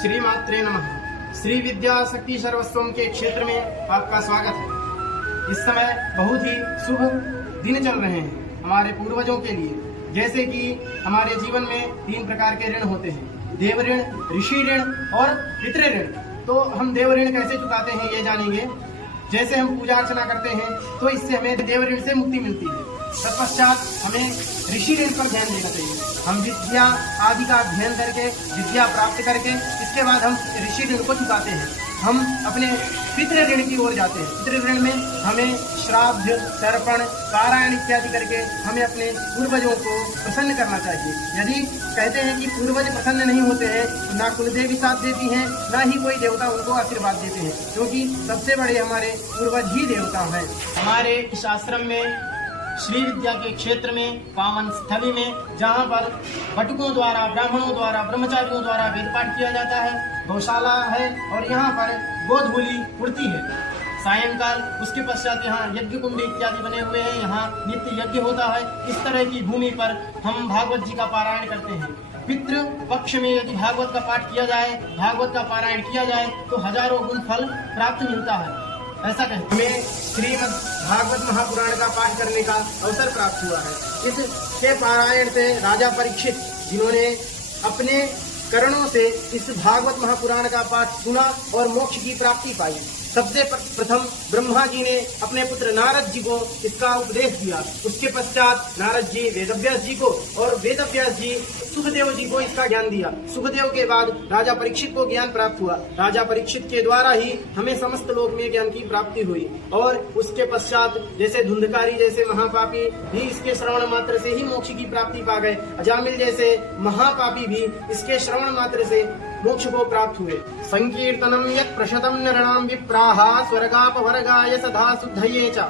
श्रीमात्रे नमः। श्री विद्या शक्ति सर्वस्वम के क्षेत्र में आपका स्वागत है। इस समय बहुत ही शुभ दिन चल रहे हैं हमारे पूर्वजों के लिए। जैसे कि हमारे जीवन में 3 प्रकार के ऋण होते हैं, देव ऋण, ऋषि ऋण और पितृ ऋण। तो हम देव ऋण कैसे चुकाते हैं ये जानेंगे। जैसे हम पूजा अर्चना करते हैं तो इससे हमें देव ऋण से मुक्ति मिलती है। तत्पश्चात हमें ऋषि ऋण पर ध्यान देना चाहिए। हम विद्या आदि का अध्ययन करके, विद्या प्राप्त करके, इसके बाद हम ऋषि ऋण को चुकाते हैं। हम अपने पितृ ऋण की ओर जाते हैं। पितृ ऋण में हमें श्राद्ध, तर्पण, पारायण इत्यादि करके हमें अपने पूर्वजों को प्रसन्न करना चाहिए। यदि कहते हैं कि पूर्वज प्रसन्न नहीं होते हैं तो ना कुलदेवी साथ देती हैं, ना ही कोई देवता उनको आशीर्वाद देते हैं, क्योंकि सबसे बड़े हमारे पूर्वज ही देवता हैं। हमारे इस आश्रम में श्री विद्या के क्षेत्र में, पावन स्थली में, जहाँ पर बटुकों द्वारा, ब्राह्मणों द्वारा, ब्रह्मचारियों द्वारा वेद पाठ किया जाता है, गौशाला है और यहाँ पर गोधूली उड़ती है सायंकाल। उसके पश्चात यहाँ यज्ञ कुंड इत्यादि बने हुए हैं, यहाँ नित्य यज्ञ होता है। इस तरह की भूमि पर हम भागवत जी का पारायण करते हैं। पितृ पक्ष में यदि भागवत का पाठ किया जाए, भागवत का पारायण किया जाए तो हजारों गुण फल प्राप्त मिलता है। ऐसा कहते हमें श्रीमद् भागवत महापुराण का पाठ करने का अवसर प्राप्त हुआ है। इसके पारायण से राजा परीक्षित, जिन्होंने अपने कर्णों से इस भागवत महापुराण का पाठ सुना और मोक्ष की प्राप्ति पाई। सबसे प्रथम ब्रह्मा जी ने अपने पुत्र नारद जी को इसका उपदेश दिया। उसके पश्चात नारद जी वेदव्यास जी को और वेदव्यास जी सुखदेव जी को इसका ज्ञान दिया। सुखदेव के बाद राजा परीक्षित को ज्ञान प्राप्त हुआ। राजा परीक्षित के द्वारा ही हमें समस्त लोक में ज्ञान की प्राप्ति हुई। और उसके पश्चात जैसे धुंधकारी जैसे महापापी भी इसके श्रवण मात्र से ही मोक्ष की प्राप्ति पा गए। अजामिल जैसे महापापी भी इसके श्रवण मात्र से मोक्ष को प्राप्त हुए। संकीर्तनम यत् प्रशतम नरणाम विप्राहा स्वर्गापवर्गाय सदा शुद्धये च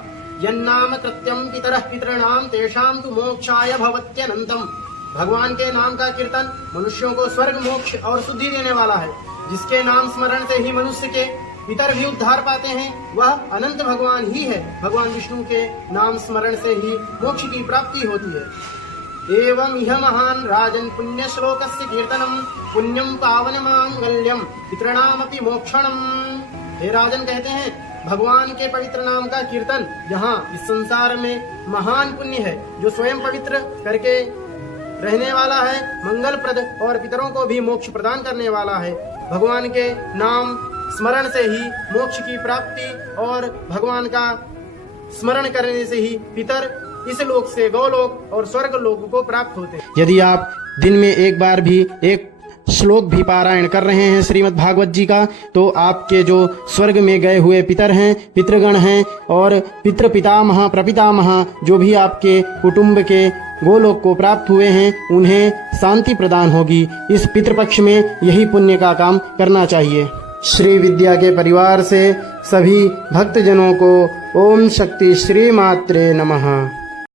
यन्नाम कृत्यम पितरः पितॄणाम तेषाम तु मोक्षाय भवत्यनंतम। भगवान के नाम का कीर्तन मनुष्यों को स्वर्ग, मोक्ष और शुद्धि देने वाला है। जिसके नाम स्मरण से ही मनुष्य के पितर भी उद्धार पाते हैं, वह अनंत भगवान ही है। भगवान विष्णु के नाम स्मरण से ही मोक्ष की प्राप्ति होती है। एवं यह महान राजन पुण्य श्लोकस्य कीर्तनम पुण्यम पावन मांगल्यम पितृणामपि मोक्षणम। हे राजन कहते हैं, भगवान के पवित्र नाम का कीर्तन यहाँ इस संसार में महान पुण्य है, जो स्वयं पवित्र करके रहने वाला है, मंगलप्रद और पितरों को भी मोक्ष प्रदान करने वाला है। भगवान के नाम स्मरण से ही मोक्ष की प्राप्ति और भगवान का स्मरण करने से ही पितर इस लोक से गोलोक और स्वर्ग लोक को प्राप्त होते हैं। यदि आप दिन में एक बार भी एक श्लोक भी पारायण कर रहे हैं श्रीमद् भागवत जी का, तो आपके जो स्वर्ग में गए हुए पितर हैं, पितृगण हैं और पितृ पितामह प्रपितामह जो भी आपके कुटुंब के गोलोक को प्राप्त हुए हैं, उन्हें शांति प्रदान होगी। इस पितृपक्ष में यही पुण्य का काम करना चाहिए। श्री विद्या के परिवार से सभी भक्तजनों को ओम शक्ति श्री मात्रे नमः।